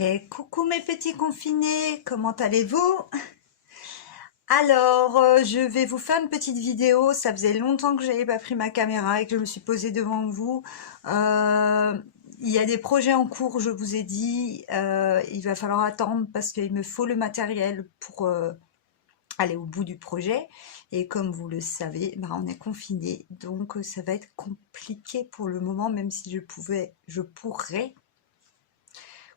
Et coucou mes petits confinés, comment allez-vous? Alors, je vais vous faire une petite vidéo. Ça faisait longtemps que j'avais pas pris ma caméra et que je me suis posée devant vous. Euh, il y a des projets en cours, je vous ai dit. Il va falloir attendre parce qu'il me faut le matériel pour aller au bout du projet. Et comme vous le savez, bah, on est confinés, donc ça va être compliqué pour le moment, même si je pourrais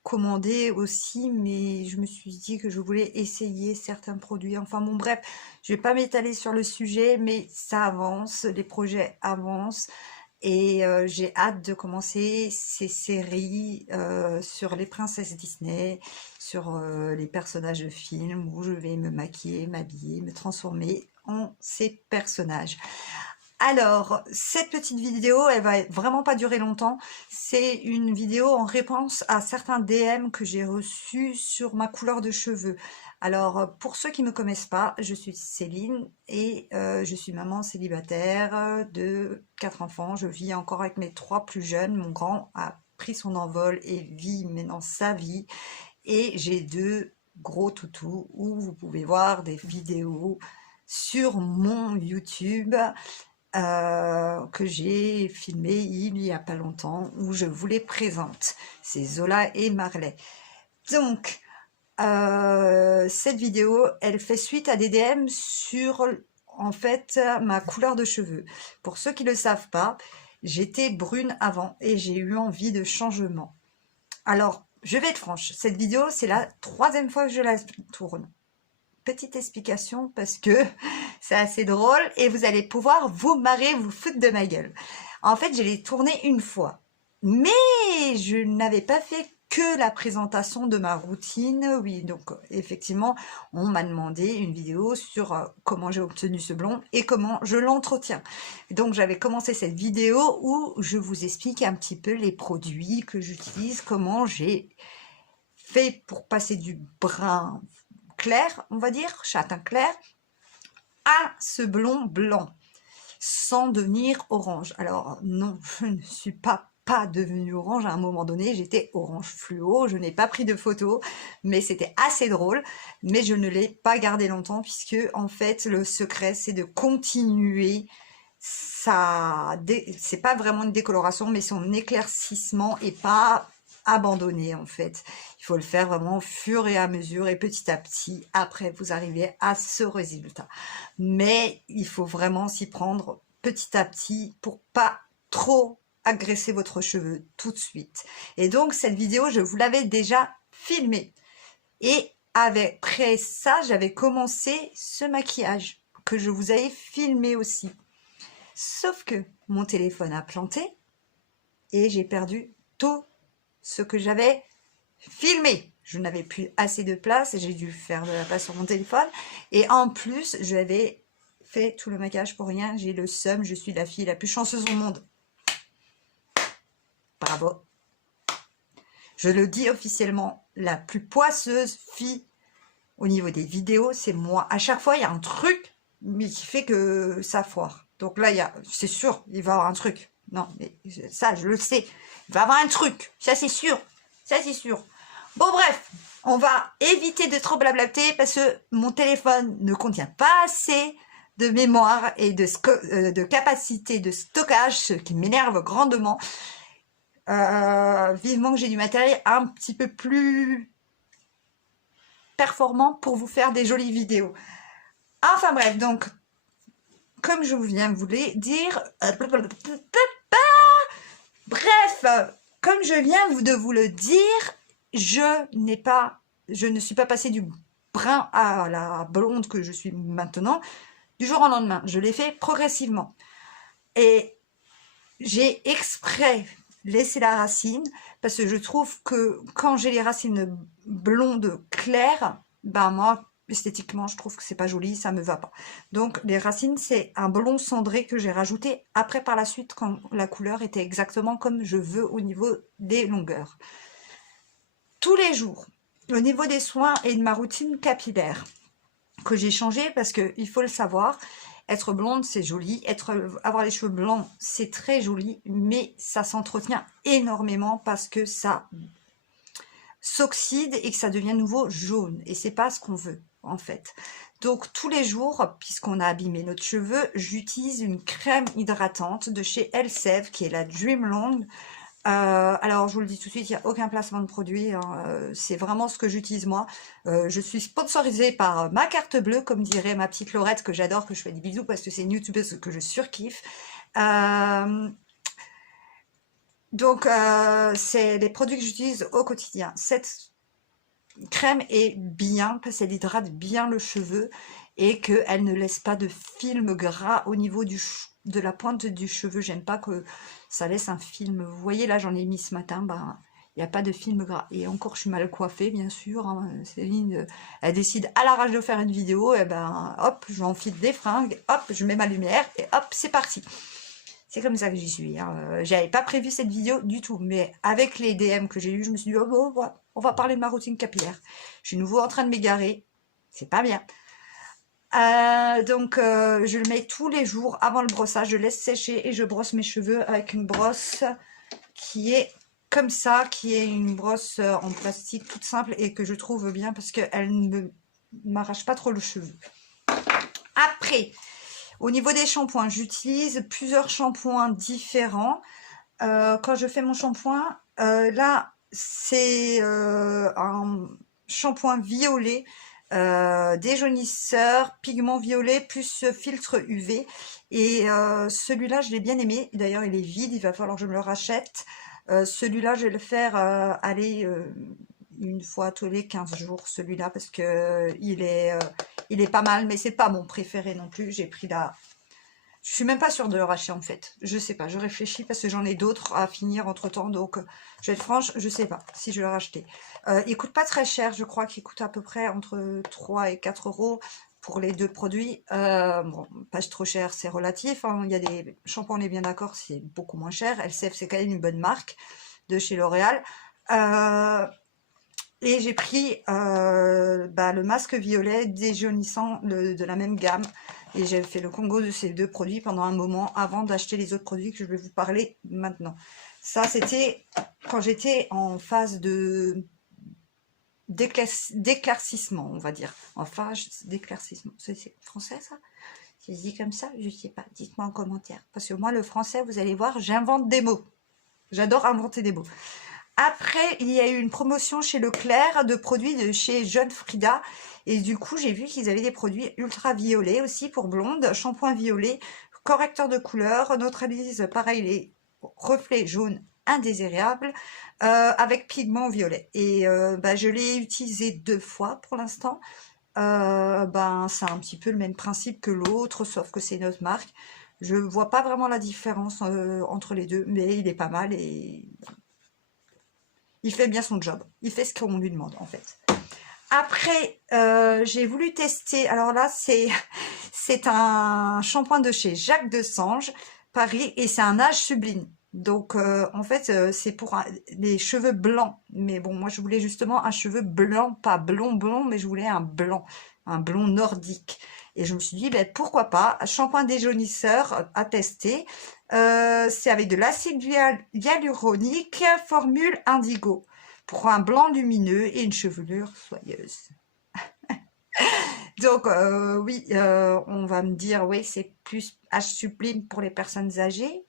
commandé aussi, mais je me suis dit que je voulais essayer certains produits. Enfin bon, bref, je vais pas m'étaler sur le sujet, mais ça avance, les projets avancent et j'ai hâte de commencer ces séries sur les princesses Disney, sur les personnages de films où je vais me maquiller, m'habiller, me transformer en ces personnages. Alors, cette petite vidéo, elle va vraiment pas durer longtemps. C'est une vidéo en réponse à certains DM que j'ai reçus sur ma couleur de cheveux. Alors, pour ceux qui me connaissent pas, je suis Céline et je suis maman célibataire de 4 enfants. Je vis encore avec mes 3 plus jeunes. Mon grand a pris son envol et vit maintenant sa vie. Et j'ai 2 gros toutous où vous pouvez voir des vidéos sur mon YouTube que j'ai filmé il y a pas longtemps, où je vous les présente. C'est Zola et Marley. Donc, cette vidéo, elle fait suite à des DM sur, en fait, ma couleur de cheveux. Pour ceux qui ne le savent pas, j'étais brune avant et j'ai eu envie de changement. Alors, je vais être franche, cette vidéo, c'est la 3e fois que je la tourne. Petite explication parce que c'est assez drôle et vous allez pouvoir vous marrer, vous foutre de ma gueule. En fait, je l'ai tourné une fois, mais je n'avais pas fait que la présentation de ma routine. Oui, donc effectivement, on m'a demandé une vidéo sur comment j'ai obtenu ce blond et comment je l'entretiens. Donc j'avais commencé cette vidéo où je vous explique un petit peu les produits que j'utilise, comment j'ai fait pour passer du brun clair, on va dire, châtain clair, à ce blond blanc, sans devenir orange. Alors non, je ne suis pas devenue orange. À un moment donné, j'étais orange fluo, je n'ai pas pris de photos, mais c'était assez drôle, mais je ne l'ai pas gardé longtemps, puisque en fait, le secret, c'est de continuer ça, c'est pas vraiment une décoloration, mais son éclaircissement et pas abandonné en fait. Il faut le faire vraiment au fur et à mesure et petit à petit. Après, vous arrivez à ce résultat. Mais il faut vraiment s'y prendre petit à petit pour pas trop agresser votre cheveu tout de suite. Et donc, cette vidéo, je vous l'avais déjà filmée. Et après ça, j'avais commencé ce maquillage que je vous avais filmé aussi. Sauf que mon téléphone a planté et j'ai perdu tout ce que j'avais filmé. Je n'avais plus assez de place et j'ai dû faire de la place sur mon téléphone. Et en plus, j'avais fait tout le maquillage pour rien. J'ai le seum, je suis la fille la plus chanceuse au monde. Bravo. Je le dis officiellement, la plus poisseuse fille au niveau des vidéos, c'est moi. À chaque fois, il y a un truc, mais qui fait que ça foire. Donc là, c'est sûr, il va y avoir un truc. Non, mais ça, je le sais. Il va y avoir un truc. Ça, c'est sûr. Ça, c'est sûr. Bon, bref, on va éviter de trop blablater parce que mon téléphone ne contient pas assez de mémoire et de capacité de stockage, ce qui m'énerve grandement. Vivement que j'ai du matériel un petit peu plus performant pour vous faire des jolies vidéos. Enfin bref, donc, comme je viens de vous le dire, bref, comme je viens de vous le dire, je ne suis pas passée du brun à la blonde que je suis maintenant, du jour au lendemain. Je l'ai fait progressivement. Et j'ai exprès laissé la racine, parce que je trouve que quand j'ai les racines blondes claires, ben moi, esthétiquement, je trouve que c'est pas joli, ça me va pas. Donc, les racines, c'est un blond cendré que j'ai rajouté après par la suite quand la couleur était exactement comme je veux au niveau des longueurs. Tous les jours, au niveau des soins et de ma routine capillaire, que j'ai changé parce que il faut le savoir, être blonde c'est joli, avoir les cheveux blancs c'est très joli, mais ça s'entretient énormément parce que ça s'oxyde et que ça devient nouveau jaune. Et c'est pas ce qu'on veut, en fait. Donc, tous les jours, puisqu'on a abîmé notre cheveu, j'utilise une crème hydratante de chez Elseve, qui est la Dream Long. Alors, je vous le dis tout de suite, il n'y a aucun placement de produit, hein, c'est vraiment ce que j'utilise moi. Je suis sponsorisée par ma carte bleue, comme dirait ma petite Laurette, que j'adore, que je fais des bisous parce que c'est une youtubeuse que je surkiffe. Donc, c'est les produits que j'utilise au quotidien. Cette crème est bien parce qu'elle hydrate bien le cheveu et qu'elle ne laisse pas de film gras au niveau de la pointe du cheveu. J'aime pas que ça laisse un film. Vous voyez, là, j'en ai mis ce matin. Ben, il n'y a pas de film gras. Et encore, je suis mal coiffée, bien sûr, hein. Céline, elle décide à l'arrache de faire une vidéo. Et ben, hop, je m'enfile des fringues. Hop, je mets ma lumière. Et hop, c'est parti. C'est comme ça que j'y suis, hein. J'avais pas prévu cette vidéo du tout. Mais avec les DM que j'ai eu, je me suis dit, oh, bon, on va parler de ma routine capillaire. Je suis nouveau en train de m'égarer. C'est pas bien. Donc, je le mets tous les jours avant le brossage. Je laisse sécher et je brosse mes cheveux avec une brosse qui est comme ça, qui est une brosse en plastique toute simple et que je trouve bien parce qu'elle ne m'arrache pas trop le cheveu. Après, au niveau des shampoings, j'utilise plusieurs shampoings différents. Quand je fais mon shampoing, là, c'est un shampoing violet, déjaunisseur, pigment violet, plus filtre UV. Et celui-là, je l'ai bien aimé. D'ailleurs, il est vide, il va falloir que je me le rachète. Celui-là, je vais le faire aller une fois tous les 15 jours, celui-là, parce que il est pas mal, mais c'est pas mon préféré non plus. J'ai pris la... Je suis même pas sûre de le racheter en fait. Je sais pas, je réfléchis parce que j'en ai d'autres à finir entre temps. Donc, je vais être franche, je sais pas si je vais le racheter. Il coûte pas très cher, je crois qu'il coûte à peu près entre 3 et 4 euros pour les deux produits. Bon, pas trop cher, c'est relatif, hein. Il y a des shampoings, on est bien d'accord, c'est beaucoup moins cher. LCF, c'est quand même une bonne marque de chez L'Oréal. Et j'ai pris le masque violet déjaunissant de la même gamme. Et j'ai fait le combo de ces deux produits pendant un moment avant d'acheter les autres produits que je vais vous parler maintenant. Ça, c'était quand j'étais en phase d'éclaircissement, on va dire. En phase d'éclaircissement. C'est français, ça? Si je dis comme ça, je ne sais pas. Dites-moi en commentaire. Parce que moi, le français, vous allez voir, j'invente des mots. J'adore inventer des mots. Après, il y a eu une promotion chez Leclerc de produits de chez Jeune Frida. Et du coup, j'ai vu qu'ils avaient des produits ultraviolets aussi pour blonde, shampoing violet, correcteur de couleur, neutralise pareil les reflets jaunes indésirables avec pigment violet. Et je l'ai utilisé 2 fois pour l'instant. C'est un petit peu le même principe que l'autre, sauf que c'est une autre marque. Je vois pas vraiment la différence entre les deux, mais il est pas mal et il fait bien son job. Il fait ce qu'on lui demande, en fait. Après, j'ai voulu tester. Alors là, c'est un shampoing de chez Jacques Desange, Paris, et c'est un âge sublime. Donc, en fait, c'est pour les cheveux blancs. Mais bon, moi, je voulais justement un cheveu blanc, pas blond, mais je voulais un blond nordique. Et je me suis dit, pourquoi pas, shampoing déjaunisseur à tester. C'est avec de l'acide hyaluronique, formule indigo, pour un blanc lumineux et une chevelure soyeuse. Donc, oui, on va me dire, oui, c'est plus âge sublime pour les personnes âgées.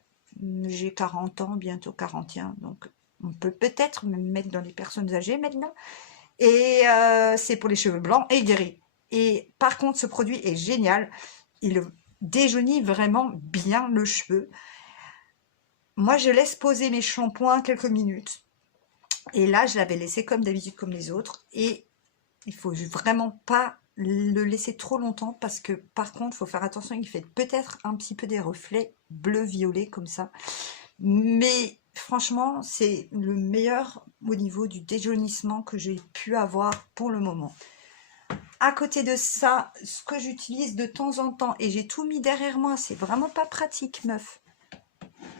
J'ai 40 ans, bientôt 41, donc on peut peut-être me mettre dans les personnes âgées maintenant. Et c'est pour les cheveux blancs et gris. Et par contre, ce produit est génial. Il déjaunit vraiment bien le cheveu. Moi, je laisse poser mes shampoings quelques minutes. Et là, je l'avais laissé comme d'habitude, comme les autres. Et il faut vraiment pas le laisser trop longtemps parce que, par contre, il faut faire attention. Il fait peut-être un petit peu des reflets bleu-violet comme ça. Mais franchement, c'est le meilleur au niveau du déjaunissement que j'ai pu avoir pour le moment. À côté de ça, ce que j'utilise de temps en temps, et j'ai tout mis derrière moi, c'est vraiment pas pratique, meuf.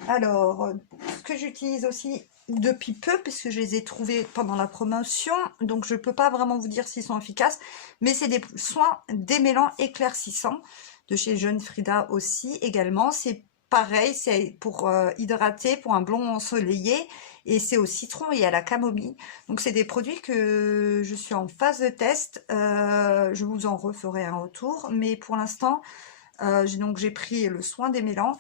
Alors, ce que j'utilise aussi depuis peu, puisque je les ai trouvés pendant la promotion, donc je peux pas vraiment vous dire s'ils sont efficaces, mais c'est des soins démêlants éclaircissants, de chez Jeune Frida aussi, également. C'est pareil, c'est pour hydrater, pour un blond ensoleillé, et c'est au citron et à la camomille. Donc c'est des produits que je suis en phase de test. Je vous en referai un retour, mais pour l'instant, j'ai pris le soin des mélans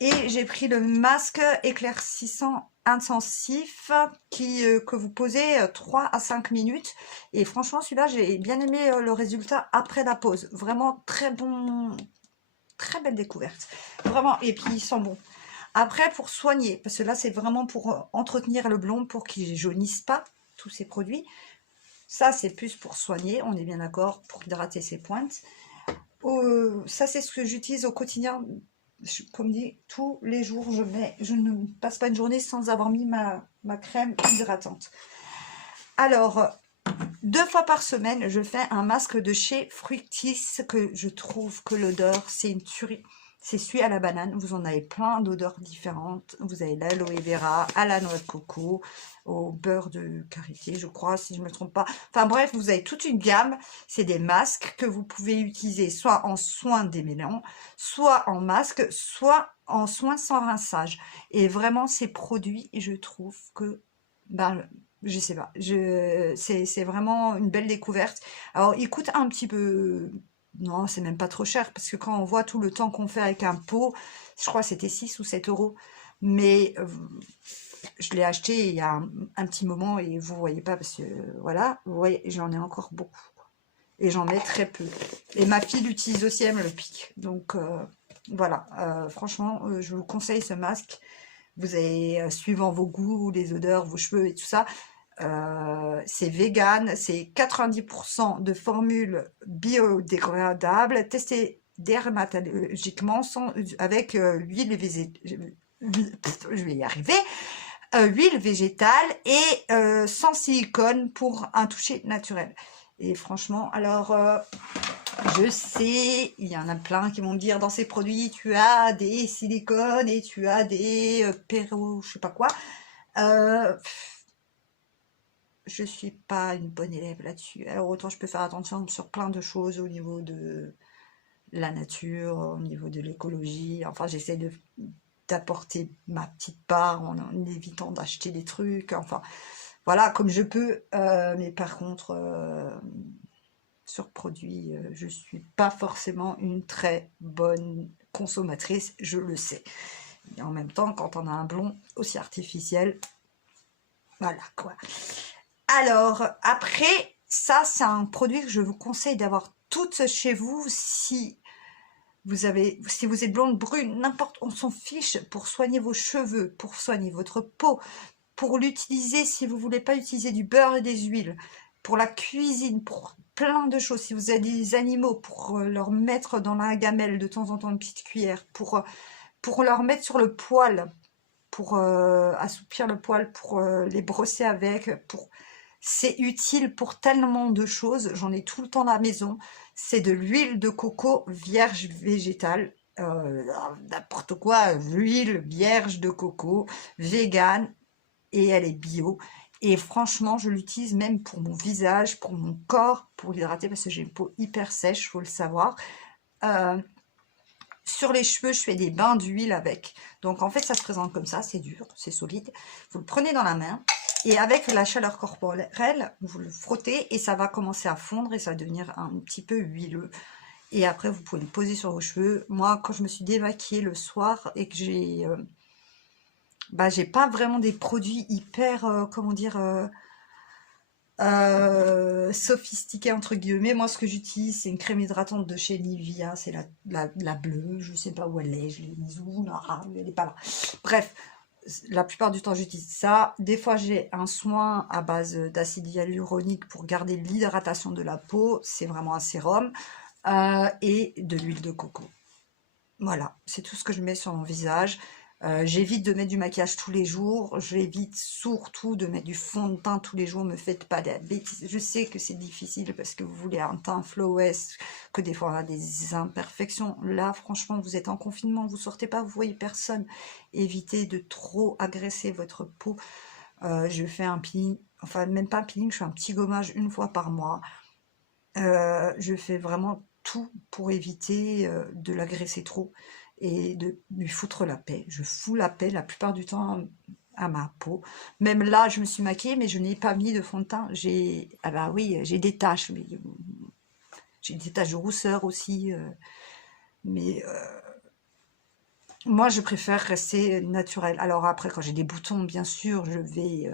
et j'ai pris le masque éclaircissant intensif que vous posez 3 à 5 minutes. Et franchement, celui-là, j'ai bien aimé le résultat après la pause. Vraiment très bon, très belle découverte. Vraiment, et puis ils sont bons. Après, pour soigner, parce que là, c'est vraiment pour entretenir le blond, pour qu'il ne jaunisse pas, tous ces produits. Ça, c'est plus pour soigner, on est bien d'accord, pour hydrater ses pointes. Ça, c'est ce que j'utilise au quotidien. Comme dit, tous les jours, je ne passe pas une journée sans avoir mis ma crème hydratante. Alors, 2 fois par semaine, je fais un masque de chez Fructis, que je trouve que l'odeur, c'est une tuerie. C'est celui à la banane. Vous en avez plein d'odeurs différentes. Vous avez l'aloe vera, à la noix de coco, au beurre de karité, je crois, si je ne me trompe pas. Enfin bref, vous avez toute une gamme. C'est des masques que vous pouvez utiliser soit en soin démêlant, soit en masque, soit en soin sans rinçage. Et vraiment, ces produits, je trouve que... Ben, je sais pas, c'est vraiment une belle découverte. Alors, il coûte un petit peu... Non, c'est même pas trop cher, parce que quand on voit tout le temps qu'on fait avec un pot, je crois que c'était 6 ou 7 euros. Mais je l'ai acheté il y a un petit moment, et vous voyez pas, parce que voilà, vous voyez, j'en ai encore beaucoup. Et j'en mets très peu. Et ma fille l'utilise aussi, elle me le pique. Donc, voilà, franchement, je vous conseille ce masque. Vous avez, suivant vos goûts, les odeurs, vos cheveux et tout ça, c'est vegan, c'est 90% de formules biodégradables, testées dermatologiquement, avec huile végétale, je vais y arriver, huile végétale et sans silicone pour un toucher naturel. Et franchement, alors, je sais, il y en a plein qui vont me dire, dans ces produits, tu as des silicones et tu as des péro, je sais pas quoi. Je suis pas une bonne élève là-dessus. Alors autant je peux faire attention sur plein de choses au niveau de la nature, au niveau de l'écologie. Enfin, j'essaie d'apporter ma petite part en évitant d'acheter des trucs. Enfin, voilà, comme je peux. Mais par contre, sur produits, je suis pas forcément une très bonne consommatrice, je le sais. Et en même temps, quand on a un blond aussi artificiel, voilà quoi. Alors, après, ça, c'est un produit que je vous conseille d'avoir toutes chez vous si si vous êtes blonde, brune, n'importe, on s'en fiche, pour soigner vos cheveux, pour soigner votre peau, pour l'utiliser si vous voulez pas utiliser du beurre et des huiles, pour la cuisine, pour plein de choses. Si vous avez des animaux, pour leur mettre dans la gamelle de temps en temps une petite cuillère, pour leur mettre sur le poil, pour assouplir le poil, pour les brosser avec, c'est utile pour tellement de choses. J'en ai tout le temps à la maison. C'est de l'huile de coco vierge végétale. N'importe quoi, l'huile vierge de coco, vegan, et elle est bio. Et franchement, je l'utilise même pour mon visage, pour mon corps, pour l'hydrater, parce que j'ai une peau hyper sèche, faut le savoir. Sur les cheveux, je fais des bains d'huile avec. Donc en fait, ça se présente comme ça, c'est dur, c'est solide. Vous le prenez dans la main et avec la chaleur corporelle, vous le frottez et ça va commencer à fondre et ça va devenir un petit peu huileux. Et après, vous pouvez le poser sur vos cheveux. Moi, quand je me suis démaquillée le soir et que j'ai pas vraiment des produits hyper, comment dire, sophistiquée entre guillemets. Moi, ce que j'utilise, c'est une crème hydratante de chez Nivea, c'est la bleue, je sais pas où elle est, je l'ai mise où, non, elle est pas là. Bref, la plupart du temps, j'utilise ça. Des fois, j'ai un soin à base d'acide hyaluronique pour garder l'hydratation de la peau, c'est vraiment un sérum, et de l'huile de coco. Voilà, c'est tout ce que je mets sur mon visage. J'évite de mettre du maquillage tous les jours. J'évite surtout de mettre du fond de teint tous les jours. Me faites pas de bêtises. Je sais que c'est difficile parce que vous voulez un teint flawless, que des fois on a des imperfections. Là, franchement, vous êtes en confinement, vous sortez pas, vous voyez personne. Évitez de trop agresser votre peau. Je fais un peeling, enfin même pas un peeling, je fais un petit gommage une fois par mois. Je fais vraiment tout pour éviter de l'agresser trop. et de lui foutre la paix. Je fous la paix la plupart du temps à ma peau. Même là, je me suis maquillée, mais je n'ai pas mis de fond de teint. Ah bah oui, j'ai des taches, mais j'ai des taches de rousseur aussi. Mais moi, je préfère rester naturelle. Alors après, quand j'ai des boutons, bien sûr, je vais...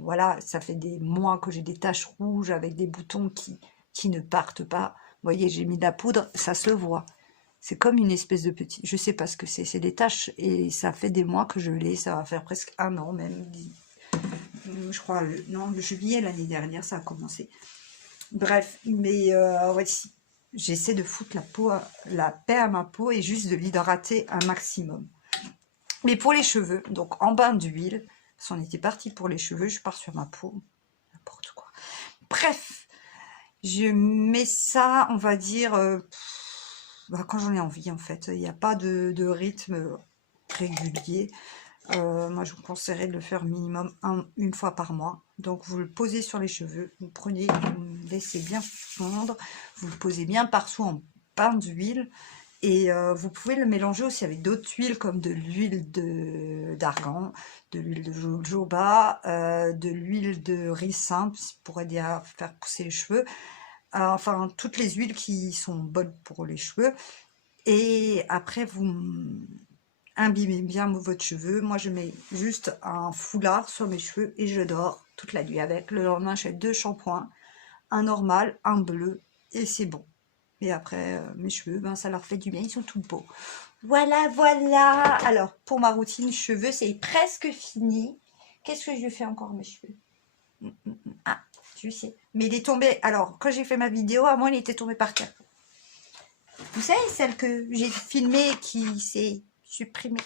voilà, ça fait des mois que j'ai des taches rouges avec des boutons qui ne partent pas. Vous voyez, j'ai mis de la poudre, ça se voit. C'est comme une espèce de petit... Je sais pas ce que c'est des taches. Et ça fait des mois que je l'ai. Ça va faire presque un an même. Je crois, non, le juillet l'année dernière, ça a commencé. Bref, mais ouais, j'essaie de foutre la paix à ma peau et juste de l'hydrater un maximum. Mais pour les cheveux, donc en bain d'huile, parce qu'on était parti pour les cheveux, je pars sur ma peau, n'importe quoi. Bref, je mets ça, on va dire, quand j'en ai envie en fait. Il n'y a pas de rythme régulier. Moi, je vous conseillerais de le faire minimum une fois par mois. Donc, vous le posez sur les cheveux, vous prenez, vous le laissez bien fondre, vous le posez bien partout en bain d'huile. Et vous pouvez le mélanger aussi avec d'autres huiles comme de l'huile d'argan, de l'huile de jojoba, de l'huile de ricin pour aider à faire pousser les cheveux. Enfin, toutes les huiles qui sont bonnes pour les cheveux. Et après, vous imbibez bien votre cheveu. Moi, je mets juste un foulard sur mes cheveux et je dors toute la nuit avec. Le lendemain, j'ai 2 shampoings, un normal, un bleu, et c'est bon. Et après, mes cheveux, ben, ça leur fait du bien, ils sont tout beaux. Voilà, voilà. Alors, pour ma routine cheveux, c'est presque fini. Qu'est-ce que je fais encore mes cheveux? Ah, tu sais. Mais il est tombé... Alors, quand j'ai fait ma vidéo, à moi, il était tombé par terre. Vous savez, celle que j'ai filmée qui s'est supprimée.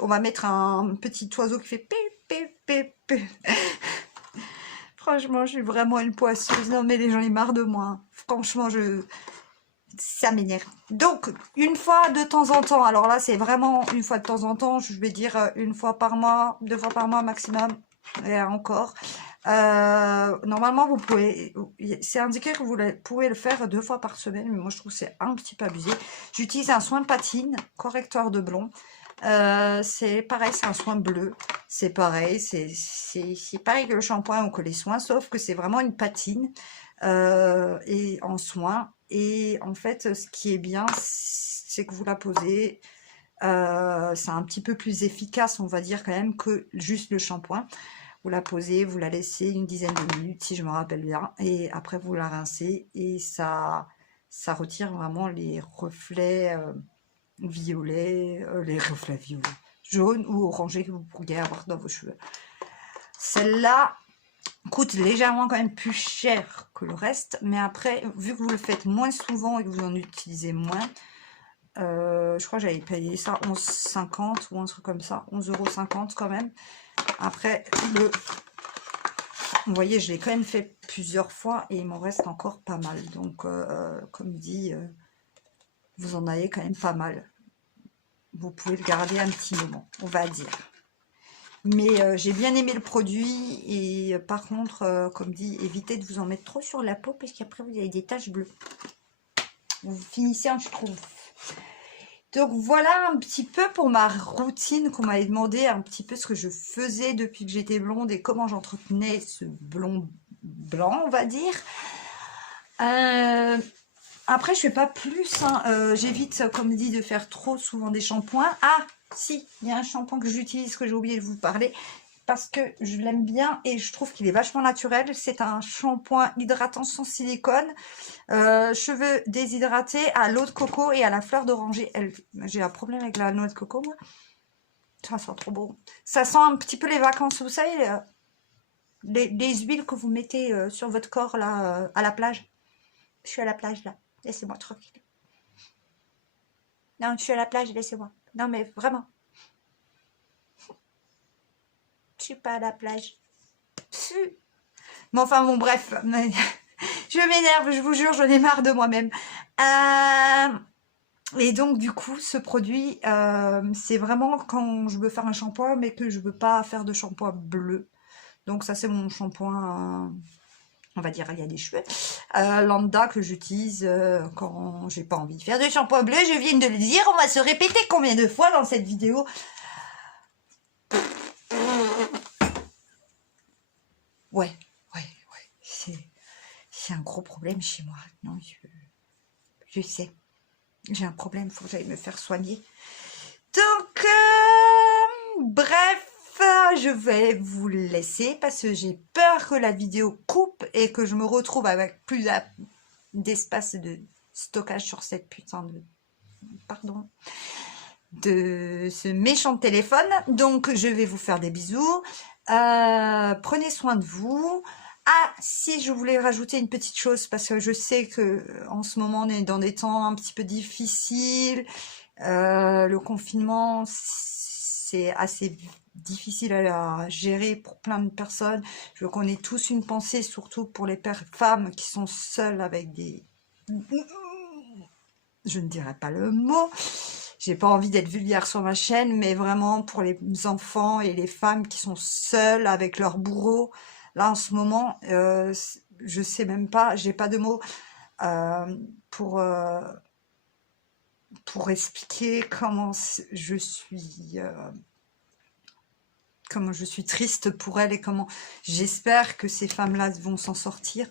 On va mettre un petit oiseau qui fait pip, pip, pip, pip. Franchement, je suis vraiment une poisseuse. Non, mais les gens, ils marrent de moi. Franchement, ça m'énerve. Donc, une fois de temps en temps, alors là, c'est vraiment une fois de temps en temps, je vais dire une fois par mois, 2 fois par mois maximum, et encore. Normalement, vous pouvez, c'est indiqué que vous pouvez le faire 2 fois par semaine, mais moi, je trouve que c'est un petit peu abusé. J'utilise un soin patine, correcteur de blond. C'est pareil, c'est un soin bleu. C'est pareil, c'est pareil que le shampoing ou que les soins, sauf que c'est vraiment une patine et en soin. Et en fait, ce qui est bien, c'est que vous la posez. C'est un petit peu plus efficace, on va dire quand même, que juste le shampoing. Vous la posez, vous la laissez une dizaine de minutes, si je me rappelle bien, et après vous la rincez et ça retire vraiment les reflets violets, les reflets violets, jaunes ou orangés que vous pourriez avoir dans vos cheveux. Celle-là coûte légèrement quand même plus cher que le reste, mais après, vu que vous le faites moins souvent et que vous en utilisez moins, je crois que j'avais payé ça 11,50 ou un truc comme ça, 11,50 € quand même. Après, vous voyez, je l'ai quand même fait plusieurs fois et il m'en reste encore pas mal. Donc, comme dit, vous en avez quand même pas mal. Vous pouvez le garder un petit moment, on va dire. Mais j'ai bien aimé le produit et par contre, comme dit, évitez de vous en mettre trop sur la peau parce qu'après vous avez des taches bleues. Vous finissez en trouve. Donc voilà un petit peu pour ma routine qu'on m'avait demandé, un petit peu ce que je faisais depuis que j'étais blonde et comment j'entretenais ce blond blanc, on va dire. Après, je fais pas plus, hein. J'évite, comme dit, de faire trop souvent des shampoings. Ah, si, il y a un shampoing que j'utilise, que j'ai oublié de vous parler, parce que je l'aime bien et je trouve qu'il est vachement naturel. C'est un shampoing hydratant sans silicone, cheveux déshydratés à l'eau de coco et à la fleur d'oranger. J'ai un problème avec la noix de coco, moi. Ça sent trop bon. Ça sent un petit peu les vacances, vous savez, les huiles que vous mettez sur votre corps, là, à la plage. Je suis à la plage, là. Laissez-moi tranquille. Non, je suis à la plage, laissez-moi. Non, mais vraiment. Je suis pas à la plage. Mais enfin, bon, bref. Je m'énerve, je vous jure, j'en ai marre de moi-même. Et donc, du coup, ce produit, c'est vraiment quand je veux faire un shampoing, mais que je veux pas faire de shampoing bleu. Donc, ça, c'est mon shampoing on va dire, il y a des cheveux, lambda que j'utilise quand j'ai pas envie de faire de shampoing bleu. Je viens de le dire, on va se répéter combien de fois dans cette vidéo. Ouais, c'est un gros problème chez moi. Non, je sais, j'ai un problème, faut que j'aille me faire soigner. Donc, bref, je vais vous laisser parce que j'ai peur que la vidéo coupe et que je me retrouve avec plus d'espace de stockage sur cette putain de... Pardon. De ce méchant téléphone. Donc, je vais vous faire des bisous. Prenez soin de vous. Ah, si je voulais rajouter une petite chose, parce que je sais que en ce moment, on est dans des temps un petit peu difficiles. Le confinement, c'est assez difficile à gérer pour plein de personnes. Je veux qu'on ait tous une pensée, surtout pour les femmes qui sont seules avec des... Je ne dirais pas le mot. J'ai pas envie d'être vulgaire sur ma chaîne, mais vraiment pour les enfants et les femmes qui sont seules avec leur bourreau. Là, en ce moment, je sais même pas, j'ai pas de mots pour expliquer comment je suis triste pour elles et comment j'espère que ces femmes-là vont s'en sortir.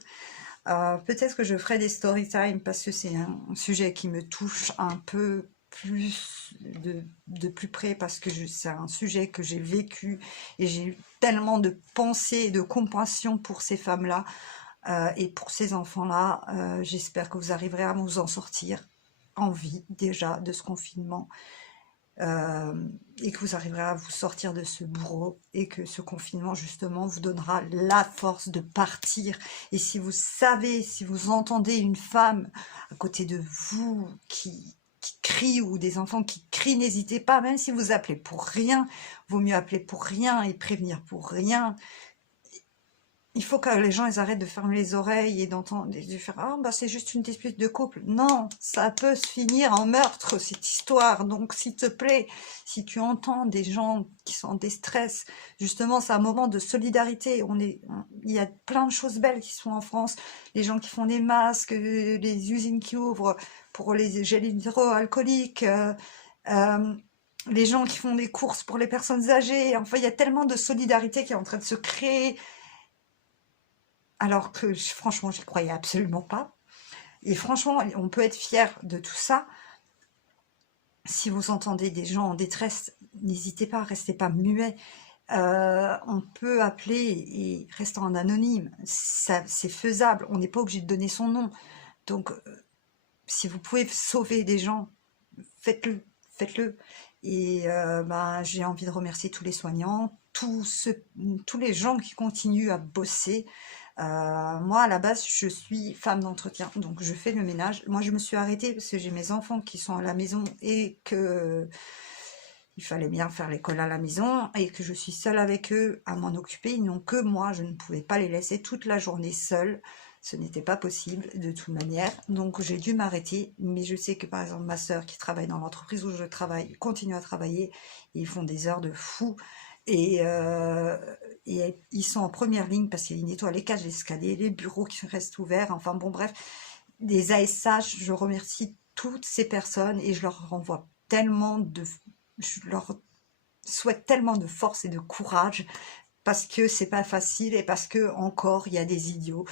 Peut-être que je ferai des story time parce que c'est un sujet qui me touche un peu plus de plus près, parce que c'est un sujet que j'ai vécu et j'ai eu tellement de pensées et de compassion pour ces femmes-là et pour ces enfants-là. J'espère que vous arriverez à vous en sortir en vie déjà de ce confinement. Et que vous arriverez à vous sortir de ce bourreau et que ce confinement justement vous donnera la force de partir. Et si vous savez, si vous entendez une femme à côté de vous qui crie, ou des enfants qui crient, n'hésitez pas, même si vous appelez pour rien, vaut mieux appeler pour rien et prévenir pour rien. Il faut que les gens ils arrêtent de fermer les oreilles et d'entendre, de faire ah bah c'est juste une dispute de couple. Non, ça peut se finir en meurtre cette histoire. Donc s'il te plaît, si tu entends des gens qui sont en détresse, justement c'est un moment de solidarité. Il y a plein de choses belles qui sont en France. Les gens qui font des masques, les usines qui ouvrent pour les gels hydroalcooliques. Les gens qui font des courses pour les personnes âgées. Enfin, il y a tellement de solidarité qui est en train de se créer. Alors que franchement, je n'y croyais absolument pas. Et franchement, on peut être fier de tout ça. Si vous entendez des gens en détresse, n'hésitez pas, restez pas muets. On peut appeler et rester en anonyme. C'est faisable. On n'est pas obligé de donner son nom. Donc, si vous pouvez sauver des gens, faites-le. Faites-le. Et j'ai envie de remercier tous les soignants, tous les gens qui continuent à bosser. Moi, à la base, je suis femme d'entretien, donc je fais le ménage. Moi, je me suis arrêtée parce que j'ai mes enfants qui sont à la maison et que il fallait bien faire l'école à la maison et que je suis seule avec eux à m'en occuper. Ils n'ont que moi, je ne pouvais pas les laisser toute la journée seule. Ce n'était pas possible de toute manière, donc j'ai dû m'arrêter. Mais je sais que par exemple ma sœur qui travaille dans l'entreprise où je travaille continue à travailler. Ils font des heures de fou. Et ils sont en première ligne parce qu'ils nettoient les cages d'escalier, les bureaux qui restent ouverts, enfin bon bref, des ASH, je remercie toutes ces personnes et je leur renvoie tellement je leur souhaite tellement de force et de courage, parce que c'est pas facile et parce que encore il y a des idiots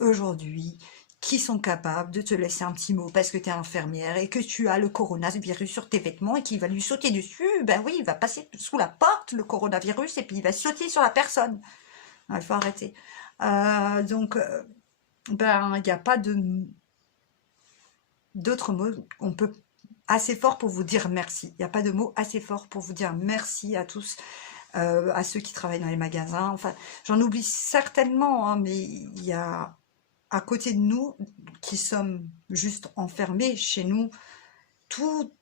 aujourd'hui qui sont capables de te laisser un petit mot parce que tu es infirmière et que tu as le coronavirus sur tes vêtements et qu'il va lui sauter dessus. Ben oui, il va passer sous la porte, le coronavirus, et puis il va sauter sur la personne. Il faut arrêter. Donc, il n'y a pas d'autres mots. On peut assez fort pour vous dire merci. Il n'y a pas de mots assez fort pour vous dire merci à tous. À ceux qui travaillent dans les magasins. Enfin, j'en oublie certainement, hein, mais il y a à côté de nous, qui sommes juste enfermés chez nous, tout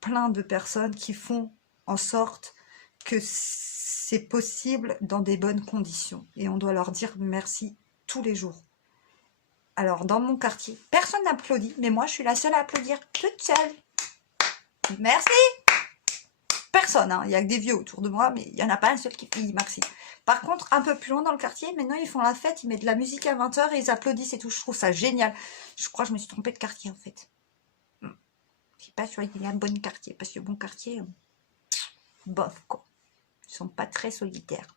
plein de personnes qui font en sorte que c'est possible dans des bonnes conditions. Et on doit leur dire merci tous les jours. Alors, dans mon quartier, personne n'applaudit, mais moi, je suis la seule à applaudir toute seule. Merci! personne, hein. Il y a que des vieux autour de moi, mais il n'y en a pas un seul qui dit merci. Par contre, un peu plus loin dans le quartier, maintenant ils font la fête, ils mettent de la musique à 20 h et ils applaudissent et tout. Je trouve ça génial. Je crois que je me suis trompée de quartier en fait. Je suis pas sûre qu'il y a un bon quartier, parce que bon quartier, bof quoi. Ils sont pas très solitaires.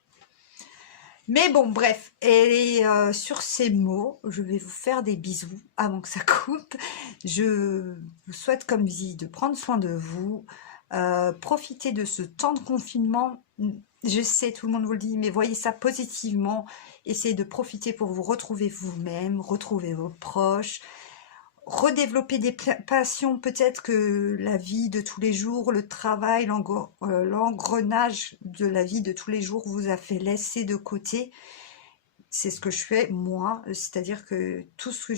Mais bon, bref, et sur ces mots, je vais vous faire des bisous avant que ça coupe. Je vous souhaite, comme dit, de prendre soin de vous, profitez de ce temps de confinement. Je sais, tout le monde vous le dit, mais voyez ça positivement. Essayez de profiter pour vous retrouver vous-même, retrouver vos proches, redévelopper des passions, peut-être que la vie de tous les jours, le travail, l'engrenage de la vie de tous les jours vous a fait laisser de côté. C'est ce que je fais moi, c'est-à-dire que tout ce que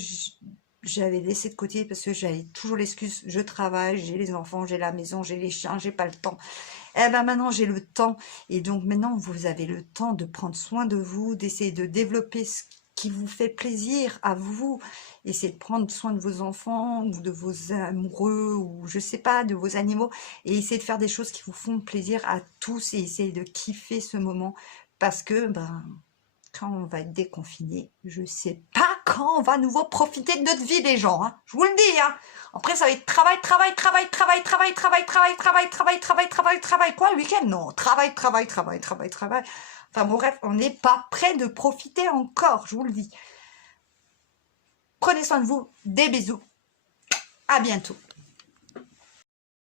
j'avais laissé de côté parce que j'avais toujours l'excuse, je travaille, j'ai les enfants, j'ai la maison, j'ai les chiens, j'ai pas le temps. Eh ben maintenant j'ai le temps, et donc maintenant vous avez le temps de prendre soin de vous, d'essayer de développer ce qui vous fait plaisir à vous, essayez de prendre soin de vos enfants ou de vos amoureux ou je sais pas, de vos animaux, et essayez de faire des choses qui vous font plaisir à tous et essayez de kiffer ce moment parce que ben quand on va être déconfiné, je sais pas quand on va à nouveau profiter de notre vie, les gens, hein. Je vous le dis, hein. Après, ça va être travail. Quoi, le week-end? Non, travail. Enfin, bon, bref, on n'est pas prêt de profiter encore, je vous le dis. Prenez soin de vous, des bisous. À bientôt.